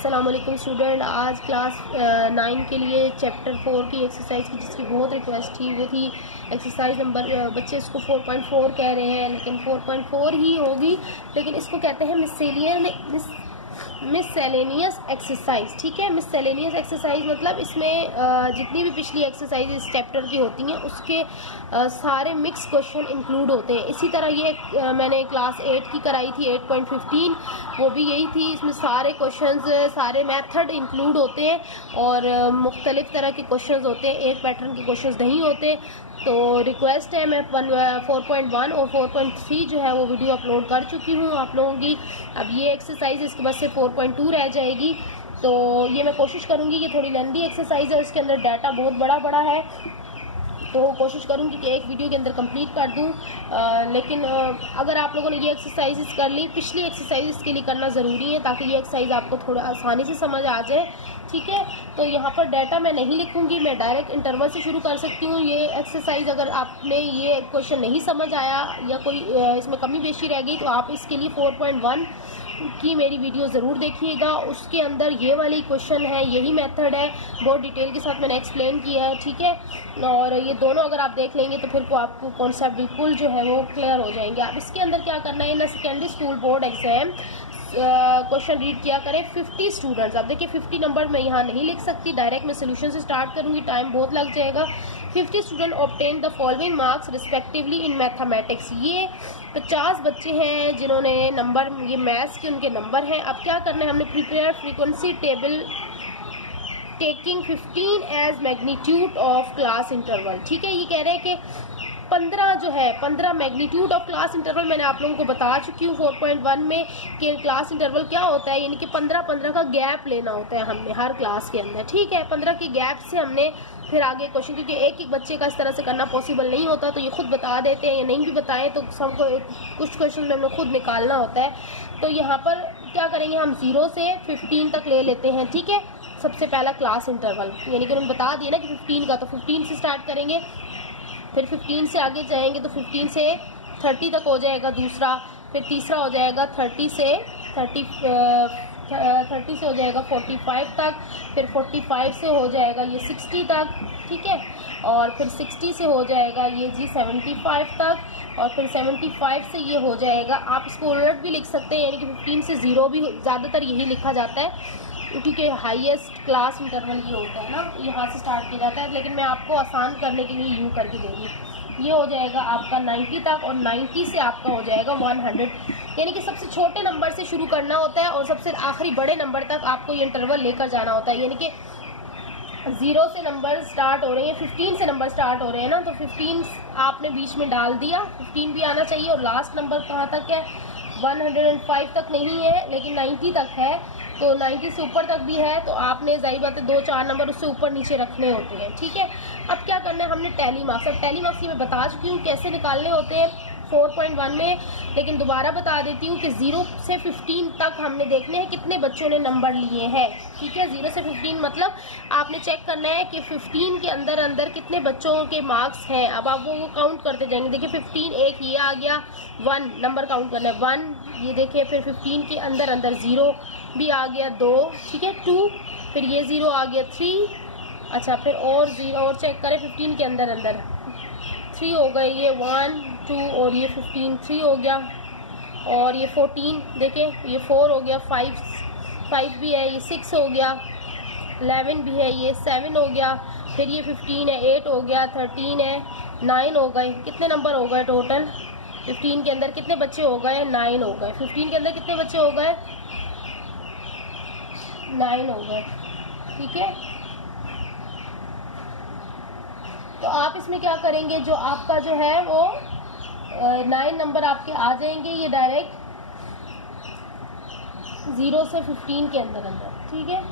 अस्सलाम वालेकुम स्टूडेंट। आज क्लास 9 के लिए चैप्टर 4 की एक्सरसाइज की जिसकी बहुत रिक्वेस्ट थी वो थी एक्सरसाइज नंबर, बच्चे इसको 4.4 कह रहे हैं लेकिन 4.4 ही होगी, लेकिन इसको कहते हैं मिससेलेनियस एक्सरसाइज। ठीक है, मिससेलेनियस एक्सरसाइज मतलब इसमें जितनी भी पिछली एक्सरसाइज इस चैप्टर की होती हैं उसके सारे मिक्स क्वेश्चन इंक्लूड होते हैं। इसी तरह ये मैंने क्लास 8 की कराई थी 8.15, वो भी यही थी। इसमें सारे क्वेश्चंस, सारे मेथड इंक्लूड होते हैं और मुख्तलिफ तरह के क्वेश्चंस होते हैं, एक पैटर्न के क्वेश्चंस नहीं होते। तो रिक्वेस्ट है, मैं 4.1 और 4.3 जो है वो वीडियो अपलोड कर चुकी हूँ आप लोगों की। अब ये एक्सरसाइज इसके बाद से 4.2 रह जाएगी। तो ये मैं कोशिश करूँगी कि थोड़ी लेंदी एक्सरसाइज है, इसके अंदर डाटा बहुत बड़ा है, तो कोशिश करूंगी कि एक वीडियो के अंदर कंप्लीट कर दूं। लेकिन अगर आप लोगों ने ये एक्सरसाइज कर ली, पिछली एक्सरसाइज इसके लिए करना ज़रूरी है ताकि ये एक्सरसाइज आपको थोड़ा आसानी से समझ आ जाए। ठीक है, तो यहाँ पर डाटा मैं नहीं लिखूंगी, मैं डायरेक्ट इंटरवल से शुरू कर सकती हूँ। ये एक्सरसाइज अगर आपने ये क्वेश्चन नहीं समझ आया या कोई इसमें कमी बेशी रह गई तो आप इसके लिए 4.1 की मेरी वीडियो ज़रूर देखिएगा। उसके अंदर ये वाली क्वेश्चन है, यही मेथड है, बहुत डिटेल के साथ मैंने एक्सप्लेन किया है। ठीक है, और ये दोनों अगर आप देख लेंगे तो फिर को आपको कॉन्सेप्ट बिल्कुल जो है वो क्लियर हो जाएंगे। आप इसके अंदर क्या करना है, in secondary school board exam question read किया करें 50 स्टूडेंट्स। अब देखिए 50 नंबर मैं यहाँ नहीं लिख सकती, डायरेक्ट मैं सोल्यूशन से स्टार्ट करूंगी, टाइम बहुत लग जाएगा। 50 student obtain the following marks respectively in mathematics. ये 50 बच्चे हैं जिन्होंने नंबर, ये मैथ्स के उनके नंबर हैं। अब क्या करना है, हमने prepare frequency table taking 15 as magnitude of class interval. ठीक है, ये कह रहे हैं कि 15 जो है 15 मैग्नीट्यूड ऑफ क्लास इंटरवल मैंने आप लोगों को बता चुकी हूँ 4.1 में कि क्लास इंटरवल क्या होता है, यानी कि 15 का गैप लेना होता है हमने हर क्लास के अंदर। ठीक है, 15 के गैप से हमने फिर आगे क्वेश्चन, क्योंकि एक बच्चे का इस तरह से करना पॉसिबल नहीं होता तो ये खुद बता देते हैं, या नहीं भी बताएं तो सबको कुछ क्वेश्चन में हमें खुद निकालना होता है। तो यहाँ पर क्या करेंगे, हम 0 से 15 तक ले लेते हैं। ठीक है, सबसे पहला क्लास इंटरवल, यानी कि उन्होंने बता दिया ना कि 15 का, तो 15 से स्टार्ट करेंगे, फिर 15 से आगे जाएंगे तो 15 से 30 तक हो जाएगा दूसरा, फिर तीसरा हो जाएगा 30 से हो जाएगा 45 तक, फिर 45 से हो जाएगा ये 60 तक। ठीक है, और फिर 60 से हो जाएगा ये जी 75 तक, और फिर 75 से ये हो जाएगा, आप इसको उलट भी लिख सकते हैं, यानी कि 15 से 0 भी, ज़्यादातर यही लिखा जाता है क्योंकि हाईएस्ट क्लास इंटरवल ये होता है ना, यहाँ से स्टार्ट किया जाता है, लेकिन मैं आपको आसान करने के लिए यूँ करके दे रही हूँ। ये हो जाएगा आपका 90 तक, और 90 से आपका हो जाएगा 100, यानी कि सबसे छोटे नंबर से शुरू करना होता है और सबसे आखिरी बड़े नंबर तक आपको ये इंटरवल लेकर जाना होता है। यानी कि 0 से नंबर स्टार्ट हो रहे हैं, 15 से नंबर स्टार्ट हो रहे हैं ना, तो 15 आपने बीच में डाल दिया, 15 भी आना चाहिए। और लास्ट नंबर कहाँ तक है, 105 तक नहीं है लेकिन 90 तक है, तो 90 से ऊपर तक भी है, तो आपने जाहिर बात है 2-4 नंबर उससे ऊपर नीचे रखने होते हैं। ठीक है, अब क्या करना है, हमने टैली मार्क्स, अब टैली मार्क्स की मैं बता चुकी हूँ कैसे निकालने होते हैं 4.1 में, लेकिन दोबारा बता देती हूँ कि 0 से 15 तक हमने देखने हैं कितने बच्चों ने नंबर लिए हैं। ठीक है, 0 से 15 मतलब आपने चेक करना है कि 15 के अंदर कितने बच्चों के मार्क्स हैं। अब आप वो काउंट करते जाएंगे, देखिए 15 एक ये आ गया, 1 नंबर काउंट करना है 1, ये देखिए, फिर 15 के अंदर 0 भी आ गया 2, ठीक है 2, फिर ये 0 आ गया 3, अच्छा फिर और 0 और चेक करें 15 के अंदर 3 हो गए, ये 1 2 और ये 15 3 हो गया, और ये 14 देखें, ये 4 हो गया, 5 भी है, ये 6 हो गया, 11 भी है, ये 7 हो गया, फिर ये 15 है, 8 हो गया, 13 है, 9 हो गए। कितने नंबर हो गए टोटल, 15 के अंदर कितने बच्चे हो गए, 9 हो गए। 15 के अंदर कितने बच्चे हो गए, 9 हो गए। ठीक है, तो आप इसमें क्या करेंगे, जो आपका जो है वो 9 नंबर आपके आ जाएंगे, ये डायरेक्ट 0 से 15 के अंदर। ठीक है,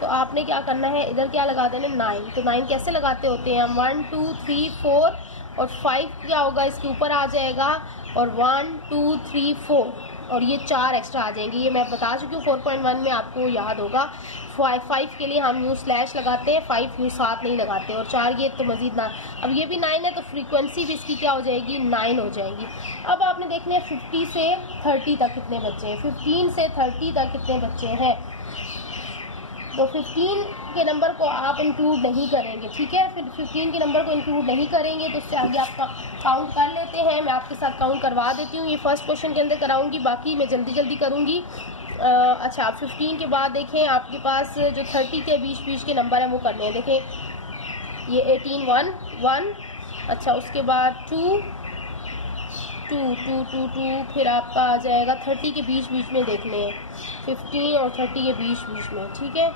तो आपने क्या करना है, इधर क्या लगा देना 9, तो 9 कैसे लगाते होते हैं, 1 2 3 4 और 5 क्या होगा इसके ऊपर आ जाएगा, और 1 2 3 4 और ये 4 एक्स्ट्रा आ जाएंगे। ये मैं बता चुकी हूँ 4.1 में, आपको याद होगा। 5 के लिए हम यूँ स्लैश लगाते हैं, 5 यूँ साथ नहीं लगाते, और 4 ये तो मजीद ना, अब ये भी 9 है तो फ्रीक्वेंसी भी इसकी क्या हो जाएगी, 9 हो जाएगी। अब आपने देखना है 50 से 30 तक कितने बच्चे हैं, 15 से 30 तक कितने बच्चे हैं। तो 15 के नंबर को आप इंक्लूड नहीं करेंगे, ठीक है। फिर 15 के नंबर को इंक्लूड नहीं करेंगे तो उससे आगे आपका काउंट कर लेते हैं। मैं आपके साथ काउंट करवा देती हूँ, ये फर्स्ट क्वेश्चन के अंदर कराऊंगी, बाकी मैं जल्दी जल्दी करूँगी। अच्छा, आप 15 के बाद देखें आपके पास जो 30 के बीच के नंबर हैं वो करने हैं। देखें ये 18 1 1, अच्छा उसके बाद 2 2 2 2 2, फिर आपका आ जाएगा 30 के बीच में देखने हैं, 15 और 30 के बीच में, ठीक है।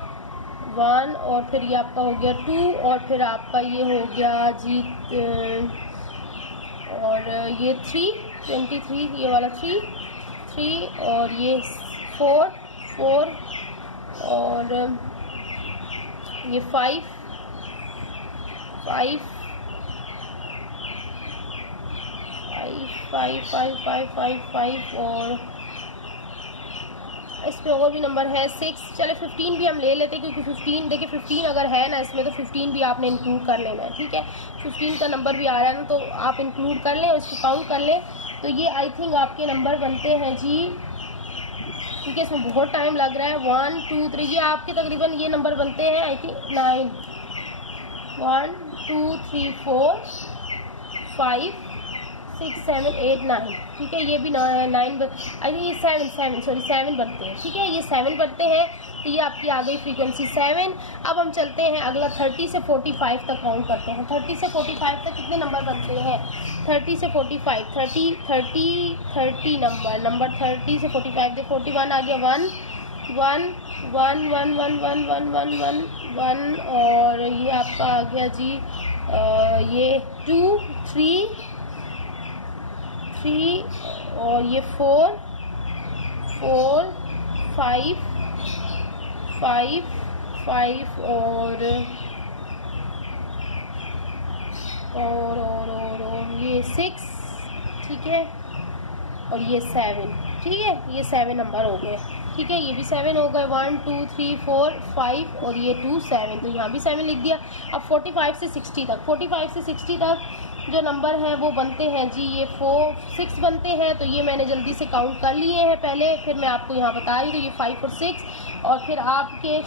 1 और फिर ये आपका हो गया 2 और फिर आपका ये हो गया जी और ये 3 23, ये वाला 3 और ये 4 और ये 5 5 और इस पे और भी नंबर है 6। चले 15 भी हम ले लेते हैं, क्योंकि 15 देखिए 15 अगर है ना इसमें तो 15 भी आपने इंक्लूड कर लेना है, ठीक है। 15 का नंबर भी आ रहा है ना, तो आप इंक्लूड कर लें, उसको काउंट कर लें। तो ये आई थिंक आपके नंबर बनते हैं जी, ठीक है। इसमें बहुत टाइम लग रहा है, 1 2 3, ये आपके तकरीबन ये नंबर बनते हैं आई थिंक 9, 1 2 3 4 5 6 7 8 9, ठीक है। ये भी 9 आई थिंक ये 7 बनते हैं, ठीक है। ये 7 बनते हैं, तो ये आपकी आ गई फ्रीक्वेंसी 7। अब हम चलते हैं अगला 30 से 45 तक काउंट करते हैं। 30 से 45 तक कितने नंबर बनते हैं? 30 से 45 30 नंबर 30 से 45 दे 41 आ गया 1 1 1 1 1 1 1 1 1 1 और ये आपका आ गया जी ये 2 3 और ये 4 5 और ये 6, ठीक है। और ये 7, ठीक है। ये 7 नंबर हो गए, ठीक है। ये भी 7 हो गए, 1 2 3 4 5 और ये 2 7, तो यहाँ भी 7 लिख दिया। अब 45 से 60 तक जो नंबर है वो बनते हैं जी, ये 6 बनते हैं। तो ये मैंने जल्दी से काउंट कर लिए हैं पहले, फिर मैं आपको यहाँ बता रही हूँ। ये 5 और 6 और फिर आपके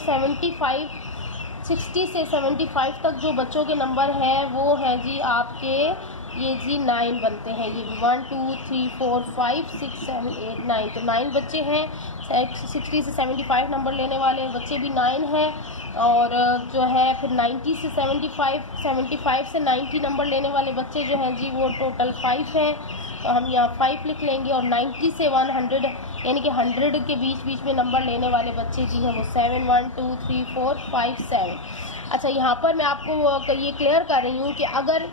60 से 75 तक जो बच्चों के नंबर हैं वो है जी आपके ये जी 9 बनते हैं। ये भी 1 2 3 4 5 6 7 8 9, तो 9 बच्चे हैं। 60 से 75 नंबर लेने वाले बच्चे भी 9 हैं। और जो है फिर 90 से 75 से 90 नंबर लेने वाले बच्चे जो हैं जी वो टोटल 5 हैं, तो हम यहाँ 5 लिख लेंगे। और 90 से 100 यानी कि 100 के बीच में नंबर लेने वाले बच्चे जी हैं वो 7 1 2 3 4 5 7। अच्छा, यहाँ पर मैं आपको ये क्लियर कर रही हूँ कि अगर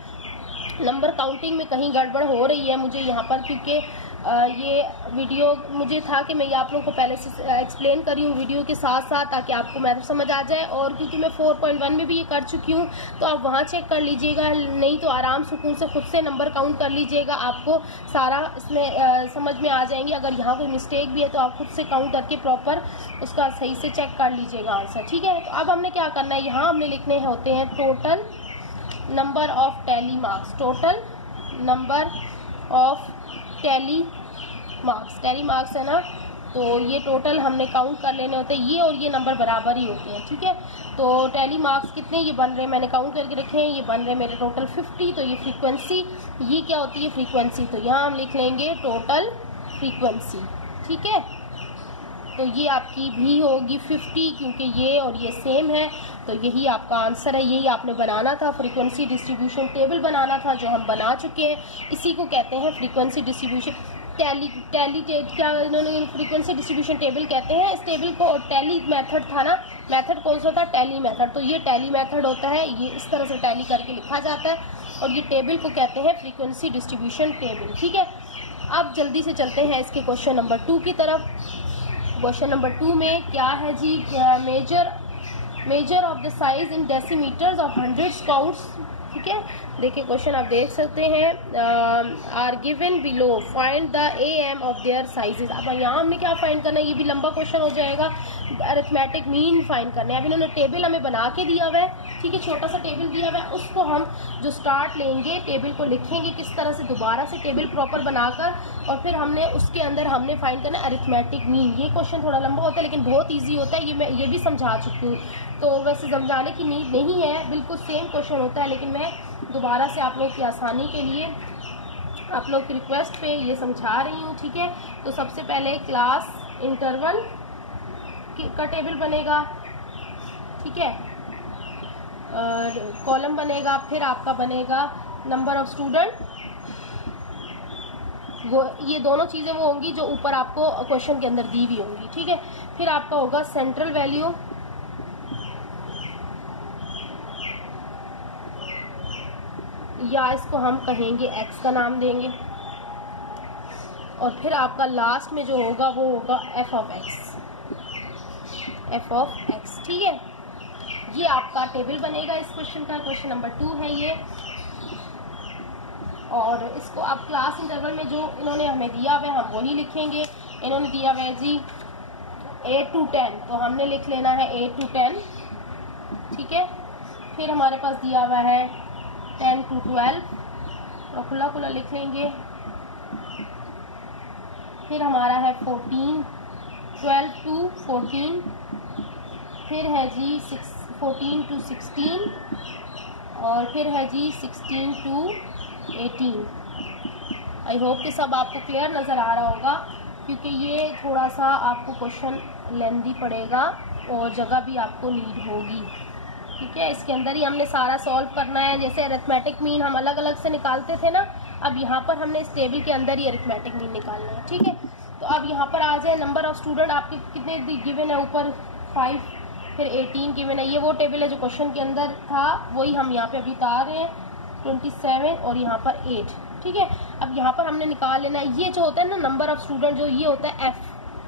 नंबर काउंटिंग में कहीं गड़बड़ हो रही है मुझे यहाँ पर, क्योंकि ये वीडियो मुझे था कि मैं ये आप लोगों को पहले से एक्सप्लेन करी हूँ वीडियो के साथ साथ, ताकि आपको मैथड समझ आ जाए। और क्योंकि मैं 4.1 में भी ये कर चुकी हूँ, तो आप वहाँ चेक कर लीजिएगा, नहीं तो आराम सुकून से खुद से नंबर काउंट कर लीजिएगा, आपको सारा इसमें समझ में आ जाएंगे। अगर यहाँ कोई मिस्टेक भी है तो आप खुद से काउंट करके प्रॉपर उसका सही से चेक कर लीजिएगा आंसर, ठीक है। तो अब हमने क्या करना है, यहाँ हमने लिखने होते हैं total number of tally marks, total number of tally marks है ना। तो ये टोटल हमने काउंट कर लेने होते हैं, ये और ये नंबर बराबर ही होते हैं, ठीक है। तो टैली मार्क्स कितने ये बन रहे हैं मैंने काउंट करके रखे हैं, ये बन रहे हैं मेरे टोटल 50। तो ये फ्रीक्वेंसी, ये क्या होती है फ्रीक्वेंसी, तो यहाँ हम लिख लेंगे टोटल फ्रीक्वेंसी, ठीक है। तो ये आपकी भी होगी 50, क्योंकि ये और ये सेम है, तो यही आपका आंसर है। यही आपने बनाना था, फ्रीक्वेंसी डिस्ट्रीब्यूशन टेबल बनाना था, जो हम बना चुके हैं। इसी को कहते हैं फ्रीक्वेंसी डिस्ट्रीब्यूशन टैली क्या इन्होंने फ्रीक्वेंसी डिस्ट्रीब्यूशन टेबल कहते हैं इस टेबल को। और टैली मेथड था ना, मेथड कौन सा था, टैली मेथड। तो ये टैली मेथड होता है, ये इस तरह से टैली करके लिखा जाता है, और ये टेबल को कहते हैं फ्रीक्वेंसी डिस्ट्रीब्यूशन टेबल, ठीक है। अब जल्दी से चलते हैं इसके क्वेश्चन नंबर 2 की तरफ। क्वेश्चन नंबर 2 में क्या है जी, measure of the size in decimetres ऑफ 100 स्काउट्स ठीक है, देखिए क्वेश्चन आप देख सकते हैं, are given below, find the AM of their sizes. अब यहाँ हमने क्या फाइंड करना है, ये भी लंबा क्वेश्चन हो जाएगा, अरिथमेटिक मीन फाइंड करना है। अब इन्होंने टेबल हमें बना के दिया हुआ है, ठीक है, छोटा सा टेबल दिया हुआ है, उसको हम जो स्टार्ट लेंगे, टेबल को लिखेंगे किस तरह से, दोबारा से टेबल प्रॉपर बनाकर, और फिर हमने उसके अंदर हमने फाइंड करना है अरिथमेटिक मीन। ये क्वेश्चन थोड़ा लंबा होता है लेकिन बहुत ईजी होता है, ये मैं ये भी समझा चुकी हूँ, तो वैसे समझाने की नीड नहीं है, बिल्कुल सेम क्वेश्चन होता है, लेकिन मैं दोबारा से आप लोग की आसानी के लिए, आप लोग की रिक्वेस्ट पे ये समझा रही हूँ, ठीक है। तो सबसे पहले क्लास इंटरवल का टेबल बनेगा, ठीक है, कॉलम बनेगा, फिर आपका बनेगा नंबर ऑफ स्टूडेंट, वो ये दोनों चीज़ें वो होंगी जो ऊपर आपको क्वेश्चन के अंदर दी हुई होंगी, ठीक है। फिर आपका होगा सेंट्रल वैल्यू, या इसको हम कहेंगे x का नाम देंगे, और फिर आपका लास्ट में जो होगा वो होगा f ऑफ x, ठीक है। ये आपका टेबल बनेगा इस क्वेश्चन का, क्वेश्चन नंबर 2 है ये। और इसको आप क्लास इंटरवल में जो इन्होंने हमें दिया हुआ है हम वही लिखेंगे। इन्होंने दिया हुआ है जी 8 to 10, तो हमने लिख लेना है 8 to 10, ठीक है। फिर हमारे पास दिया हुआ है 10 to 12, तो खुला खुला लिख लेंगे। फिर हमारा है 14, 12 to 14, फिर है जी 14 to 16, और फिर है जी 16 to 18। आई होप कि सब आपको क्लियर नज़र आ रहा होगा, क्योंकि ये थोड़ा सा आपको क्वेश्चन लेंदी पड़ेगा और जगह भी आपको नीड होगी, ठीक है। इसके अंदर ही हमने सारा सॉल्व करना है, जैसे अरिथमेटिक मीन हम अलग अलग से निकालते थे ना, अब यहाँ पर हमने इस टेबल के अंदर ही अरिथमेटिक मीन निकालना है, ठीक है। तो अब यहाँ पर आ जाए, नंबर ऑफ स्टूडेंट आपके कितने गिवन है, ऊपर 5, फिर 18 गिवन है, ये वो टेबल है जो क्वेश्चन के अंदर था, वही हम यहाँ पे अभी उतार रहे हैं, 27 और यहाँ पर 8, ठीक है। अब यहाँ पर हमने निकाल लेना है, ये जो होता है ना नंबर ऑफ स्टूडेंट, जो ये होता है f,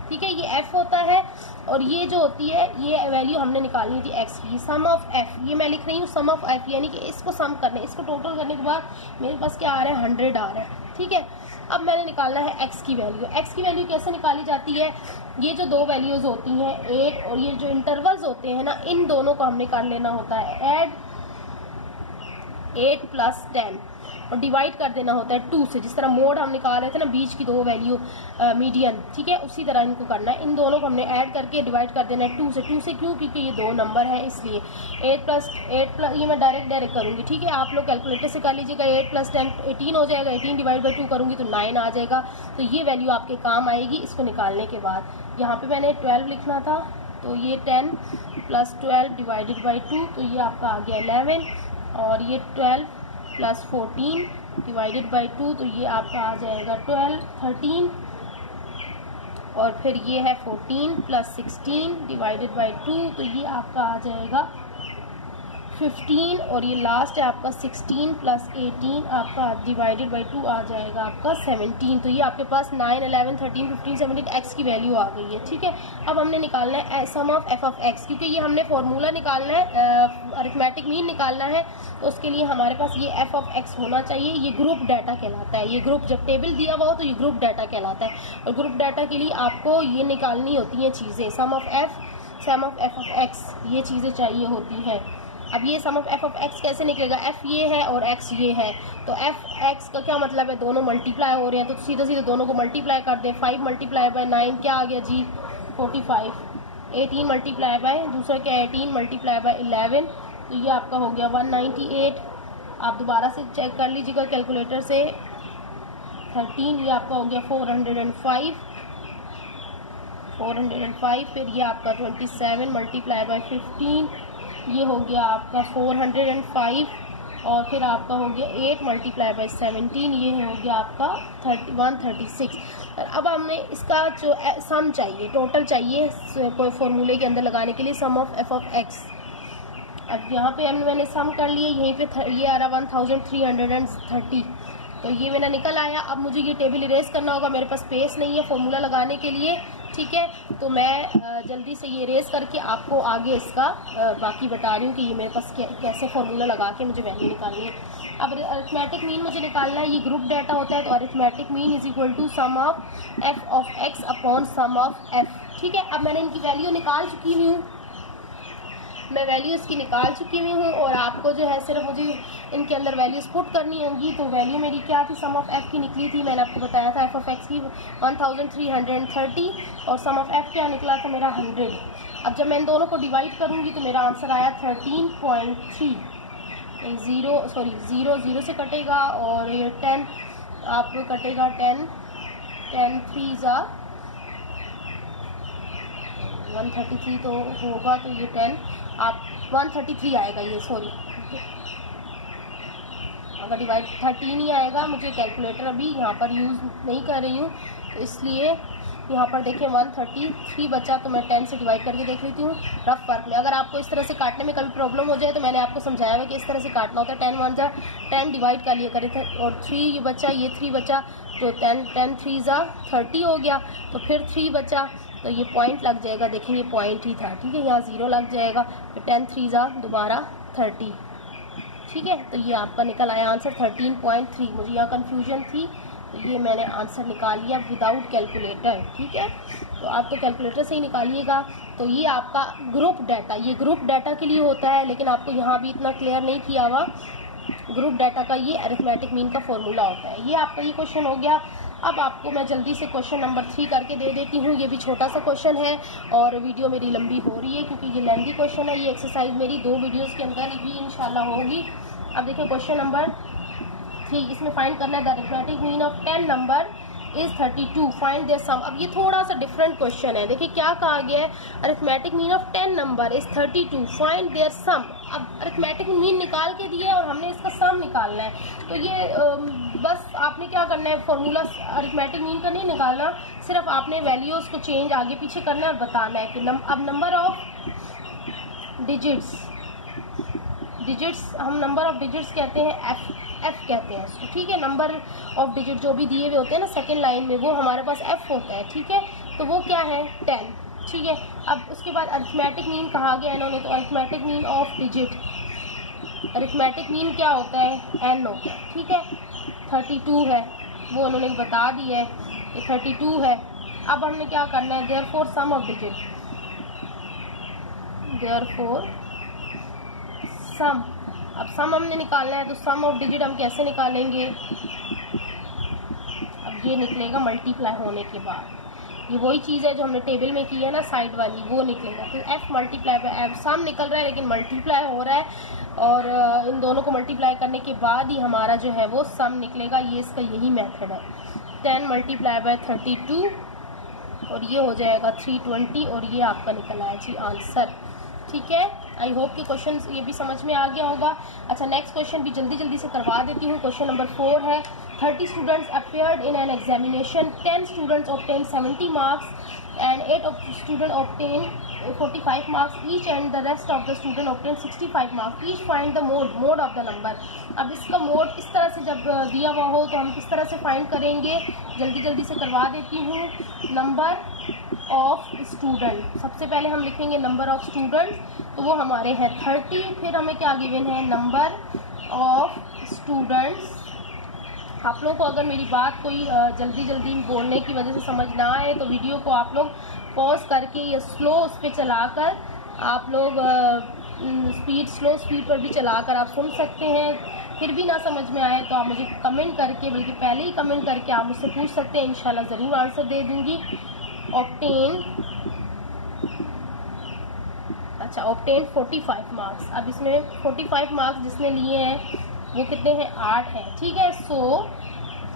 ठीक है, ये f होता है, और ये जो होती है ये वैल्यू हमने निकालनी थी x की, सम ऑफ f, ये मैं लिख रही हूँ सम ऑफ f, यानी कि इसको सम करने, इसको टोटल करने के बाद मेरे पास क्या आ रहा है, 100 आ रहा है, ठीक है। अब मैंने निकालना है x की वैल्यू। x की वैल्यू कैसे निकाली जाती है, ये जो दो वैल्यूज होती हैं 8 और ये जो इंटरवल्स होते हैं ना, इन दोनों को हमने कर लेना होता है ऐड 8 + 10 और डिवाइड कर देना होता है 2 से, जिस तरह मोड हम निकाल रहे थे ना बीच की दो वैल्यू मीडियन, ठीक है, उसी तरह इनको करना है। इन दोनों को हमने ऐड करके डिवाइड कर देना है 2 से। 2 से क्यों, क्योंकि ये दो नंबर है इसलिए। 8 + ये मैं डायरेक्ट करूंगी, ठीक है, आप लोग कैलकुलेटर से कर लीजिएगा। 8 + 10 18 हो जाएगा, 18 डिवाइड बाई 2 करूंगी तो 9 आ जाएगा, तो ये वैल्यू आपके काम आएगी इसको निकालने के बाद। यहाँ पे मैंने 12 लिखना था, तो ये 10 + 12 डिवाइडेड बाई 2, तो ये आपका आ गया 11, और ये 12 + 14 डिवाइडेड बाई 2, तो ये आपका आ जाएगा 12, 13, और फिर ये है 14 + 16 डिवाइडेड बाई 2, तो ये आपका आ जाएगा 15, और ये लास्ट है आपका 16 + 18 आपका डिवाइडेड बाई 2 आ जाएगा आपका 17। तो ये आपके पास 9, 11, 13, 15, 17 x की वैल्यू आ गई है, ठीक है। अब हमने निकालना है सम ऑफ f ऑफ x, क्योंकि ये हमने फॉर्मूला निकालना है, अरिथमेटिक मीन निकालना है, तो उसके लिए हमारे पास ये f ऑफ x होना चाहिए। ये ग्रुप डाटा कहलाता है, ये ग्रुप जब टेबल दिया हुआ हो तो ये ग्रुप डाटा कहलाता है, और ग्रुप डाटा के लिए आपको ये निकालनी होती हैं चीज़ें, सम ऑफ f ऑफ x, ये चीज़ें चाहिए होती हैं। अब ये सम ऑफ f ऑफ x कैसे निकलेगा, f ये है और x ये है, तो f x का क्या मतलब है, दोनों मल्टीप्लाई हो रहे हैं, तो सीधे सीधे दोनों को मल्टीप्लाई कर दें। 5 × 9 क्या आ गया जी 45, 18 मल्टीप्लाई बाय दूसरा क्या 18 मल्टीप्लाई बाय 11, तो ये आपका हो गया 198। आप दोबारा से चेक कर लीजिएगा कैलकुलेटर से, 13, ये आपका हो गया 405, फिर ये आपका 27 मल्टीप्लाई बाय 15, ये हो गया आपका 405, और फिर आपका हो गया 8 मल्टीप्लाई बाय 17, ये हो गया आपका 136। अब हमने इसका जो सम चाहिए, टोटल चाहिए कोई फॉर्मूले के अंदर लगाने के लिए, सम ऑफ f ऑफ x। अब यहाँ पे मैंने सम कर लिए, यहीं पे ये आ रहा 1330, तो ये मेरा निकल आया। अब मुझे ये टेबल इरेज करना होगा, मेरे पास स्पेस नहीं है फॉर्मूला लगाने के लिए, ठीक है। तो मैं जल्दी से ये रेस करके आपको आगे इसका बाकी बता रही हूँ कि ये मेरे पास कैसे फॉर्मूला लगा के मुझे वैल्यू निकालनी है। अब अरिथमेटिक मीन मुझे निकालना है, ये ग्रुप डाटा होता है, तो arithmetic mean is equal to sum of f of x upon sum of f, ठीक है। अब मैंने इनकी वैल्यू निकाल चुकी हुई हूँ, मैं वैल्यू इसकी निकाल चुकी हुई हूँ, और आपको जो है सिर्फ मुझे इनके अंदर वैल्यूज पुट करनी होंगी। तो वैल्यू मेरी क्या थी, सम ऑफ एफ की निकली थी, मैंने आपको बताया था एफ ऑफ एक्स की 1330 और सम ऑफ एफ क्या निकला था मेरा 100। अब जब मैं इन दोनों को डिवाइड करूँगी तो मेरा आंसर आया 13.3। 0 से कटेगा और ये 10 आपको कटेगा 10 3 जा 133 तो होगा, तो ये 10 आप 133 आएगा ये, सॉरी अगर डिवाइड 13 ही आएगा, मुझे कैलकुलेटर अभी यहाँ पर यूज़ नहीं कर रही हूँ, तो इसलिए यहाँ पर देखें 133 बचा, तो मैं 10 से डिवाइड करके देख लेती हूँ रफ वर्क में। अगर आपको इस तरह से काटने में कभी प्रॉब्लम हो जाए तो मैंने आपको समझाया हुआ कि इस तरह से काटना होता है। 10 1 जा 10 डिवाइड कर लिया करे थे, और 3 ये बचा, ये 3 बचा, तो 10 3 जा 30 हो गया, तो फिर 3 बचा, तो ये पॉइंट लग जाएगा, देखें ये पॉइंट ही था, ठीक है, यहाँ 0 लग जाएगा, फिर 10 3 जा दोबारा 30, ठीक है। तो ये आपका निकल आया आंसर 13.3। मुझे यहाँ कन्फ्यूजन थी, तो ये मैंने आंसर निकाल लिया विदाउट कैलकुलेटर, ठीक है। तो आप तो कैलकुलेटर से ही निकालिएगा। तो ये आपका ग्रुप डाटा, ये ग्रुप डाटा के लिए होता है, लेकिन आपको यहाँ भी इतना क्लियर नहीं किया हुआ। ग्रुप डाटा का ये अरिथमेटिक मीन का फॉर्मूला होता है। ये आपका ये क्वेश्चन हो गया। अब आपको मैं जल्दी से क्वेश्चन नंबर 3 करके दे देती हूँ। ये भी छोटा सा क्वेश्चन है और वीडियो मेरी लंबी हो रही है क्योंकि ये लेंथी क्वेश्चन है। ये एक्सरसाइज मेरी 2 वीडियोस के अंदर भी इंशाल्लाह होगी। अब देखिए क्वेश्चन नंबर 3, इसमें फाइंड करना है the arithmetic mean of 10 number is 32, find their sum. अब ये थोड़ा सा डिफरेंट क्वेश्चन है। देखिए क्या कहा गया है, arithmetic mean of 10 number is 32, find their sum. अब अरिथमेटिक मीन निकाल के दिया है और हमने इसका सम निकालना है। तो ये बस आपने क्या करना है, फॉर्मूला अरिथमेटिक मीन का नहीं निकालना, सिर्फ आपने वैल्यूज को चेंज आगे पीछे करना है और बताना है कि अब नंबर ऑफ डिजिट्स हम नंबर ऑफ डिजिट्स कहते हैं, एफ कहते हैं इसको, ठीक है। नंबर ऑफ डिजिट जो भी दिए हुए होते हैं ना सेकंड लाइन में, वो हमारे पास एफ होता है, ठीक है। तो वो क्या है 10, ठीक है। अब उसके बाद अरिथमेटिक मीन कहा गया इन्होंने, तो arithmetic mean of digit, arithmetic mean क्या होता है, एन होता है, ठीक है। 32 है, वो उन्होंने बता दिया है, ये 32 है। अब हमने क्या करना है, therefore sum of digit, therefore sum. अब सम हमने निकालना है, तो सम ऑफ डिजिट हम कैसे निकालेंगे, अब ये निकलेगा मल्टीप्लाई होने के बाद, ये वही चीज़ है जो हमने टेबल में की है ना साइड वाली, वो निकलेगा। तो एफ मल्टीप्लाई बाय एफ, सम निकल रहा है लेकिन मल्टीप्लाई हो रहा है, और इन दोनों को मल्टीप्लाई करने के बाद ही हमारा जो है वो सम निकलेगा। ये इसका यही मेथड है, 10 मल्टीप्लाई बाय 32 और ये हो जाएगा 320, और ये आपका निकल आया जी आंसर, ठीक है। आई होप कि क्वेश्चन ये भी समझ में आ गया होगा। अच्छा नेक्स्ट क्वेश्चन भी जल्दी से करवा देती हूँ। क्वेश्चन नंबर 4 है, 30 students appeared in an examination, 10 students obtained 70 marks and 8 students obtained 45 marks each and the rest of the student obtained 65 marks each. Find the mode of the number। अब इसका mode इस तरह से जब दिया हुआ हो तो हम किस तरह से फाइंड करेंगे, जल्दी से करवा देती हूँ। नंबर ऑफ स्टूडेंट, सबसे पहले हम लिखेंगे नंबर ऑफ स्टूडेंट, तो वो हमारे हैं 30, फिर हमें क्या गिवन है, नंबर ऑफ स्टूडेंट्स। आप लोगों को अगर मेरी बात कोई जल्दी बोलने की वजह से समझ ना आए तो वीडियो को आप लोग पॉज करके या स्लो उस पर चलाकर आप लोग स्लो स्पीड पर भी चलाकर आप सुन सकते हैं। फिर भी ना समझ में आए तो आप मुझे कमेंट करके, बल्कि पहले ही कमेंट करके आप मुझसे पूछ सकते हैं, इंशाल्लाह ज़रूर आंसर दे दूंगी। Obtain 45 marks. अब इसमें 45 मार्क्स जिसने लिए हैं वो कितने हैं, 8 हैं, ठीक है। सो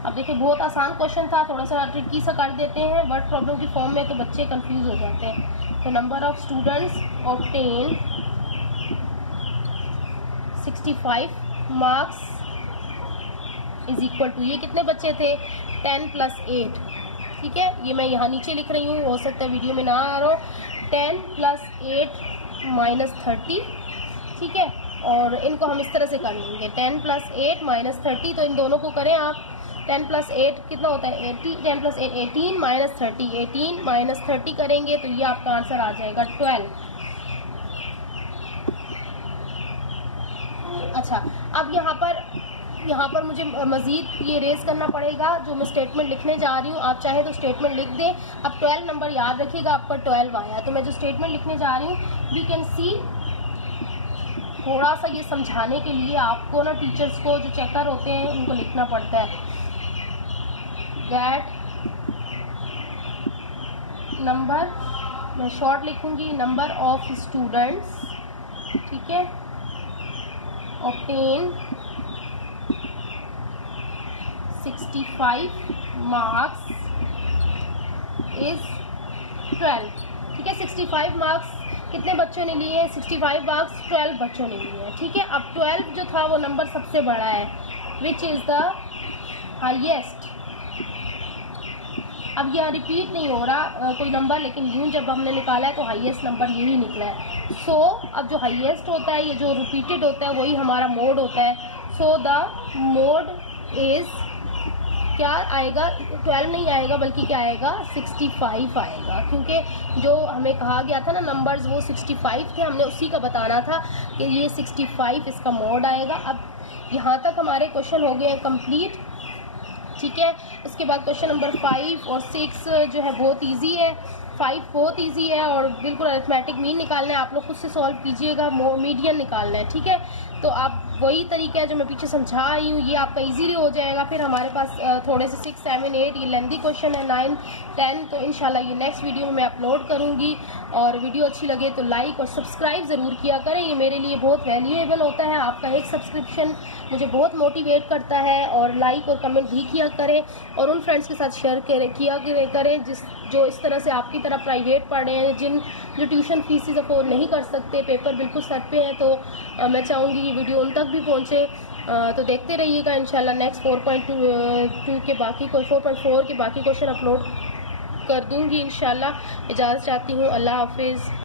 अब देखिए बहुत आसान क्वेश्चन था, थोड़ा सा ट्रिकी सा कर देते हैं वर्ड प्रॉब्लम की फॉर्म में, तो बच्चे कंफ्यूज हो जाते हैं। तो number of students obtain 65 marks is equal to, ये कितने बच्चे थे, 10 + 8, ठीक है। ये मैं यहाँ नीचे लिख रही हूँ, हो सकता है वीडियो में ना आ रहा हो। 10 + 8 - 30, ठीक है। और इनको हम इस तरह से कर लेंगे, 10 + 8 - 30, तो इन दोनों को करें आप 10 + 8 कितना होता है 80, 10 + 8 18 - 30, 18 - 30 करेंगे तो ये आपका आंसर आ जाएगा 12। अच्छा, अब यहाँ पर मुझे मज़ीद ये रेज करना पड़ेगा जो मैं स्टेटमेंट लिखने जा रही हूँ। आप चाहे तो स्टेटमेंट लिख दें। अब 12 नंबर याद रखिएगा, आपका 12 आया, तो मैं जो स्टेटमेंट लिखने जा रही हूँ, वी कैन सी, थोड़ा सा ये समझाने के लिए आपको ना टीचर्स को जो चेकर होते हैं उनको लिखना पड़ता है, दैट नंबर, मैं शॉर्ट लिखूंगी, नंबर ऑफ स्टूडेंट्स, ठीक है, ऑब्टेन 65 मार्क्स इज 12, ठीक है। 65 मार्क्स कितने बच्चों ने लिए हैं? 65 मार्क्स 12 बच्चों ने लिए हैं, ठीक है। अब 12 जो था वो नंबर सबसे बड़ा है, विच इज द हाईएस्ट। अब यह रिपीट नहीं हो रहा कोई नंबर, लेकिन यूं जब हमने निकाला है तो हाईएस्ट नंबर यही निकला है। सो अब जो हाईएस्ट होता है, ये जो रिपीटेड होता है, वही हमारा मोड होता है। सो द मोड इज क्या आएगा? 12 नहीं आएगा, बल्कि क्या आएगा? 65 आएगा, क्योंकि जो हमें कहा गया था ना नंबर्स वो 65 थे, हमने उसी का बताना था कि ये 65 इसका मोड आएगा। अब यहाँ तक हमारे क्वेश्चन हो गए हैं कंप्लीट, ठीक है। उसके बाद क्वेश्चन नंबर 5 और 6 जो है बहुत इजी है। 5 बहुत इजी है और बिल्कुल अरिथमेटिक मीन निकालना है, आप लोग खुद से सॉल्व कीजिएगा, मीडियन निकालना है, ठीक है। तो आप वही तरीका है जो मैं पीछे समझा रही हूँ, ये आपका इजीली हो जाएगा। फिर हमारे पास थोड़े से 6, 7, 8 ये लेंदी क्वेश्चन है, 9, 10, तो इंशाल्लाह ये नेक्स्ट वीडियो में मैं अपलोड करूँगी। और वीडियो अच्छी लगे तो लाइक और सब्सक्राइब ज़रूर किया करें, ये मेरे लिए बहुत वैल्यूएबल होता है। आपका एक सब्सक्रिप्शन मुझे बहुत मोटिवेट करता है। और लाइक और कमेंट भी किया करें और उन फ्रेंड्स के साथ शेयर किया करें जो इस तरह से आपकी तरह प्राइवेट पढ़ रहे हैं, जो ट्यूशन फीस अफोर्ड नहीं कर सकते, पेपर बिल्कुल सर पे है। तो मैं चाहूँगी ये वीडियो उन तक भी पहुँचे। तो देखते रहिएगा इंशाल्लाह। नेक्स्ट 4.2 के बाकी 4.4 के बाकी क्वेश्चन अपलोड कर दूँगी इंशाल्लाह। इजाज़त चाहती हूँ, अल्लाह हाफिज़।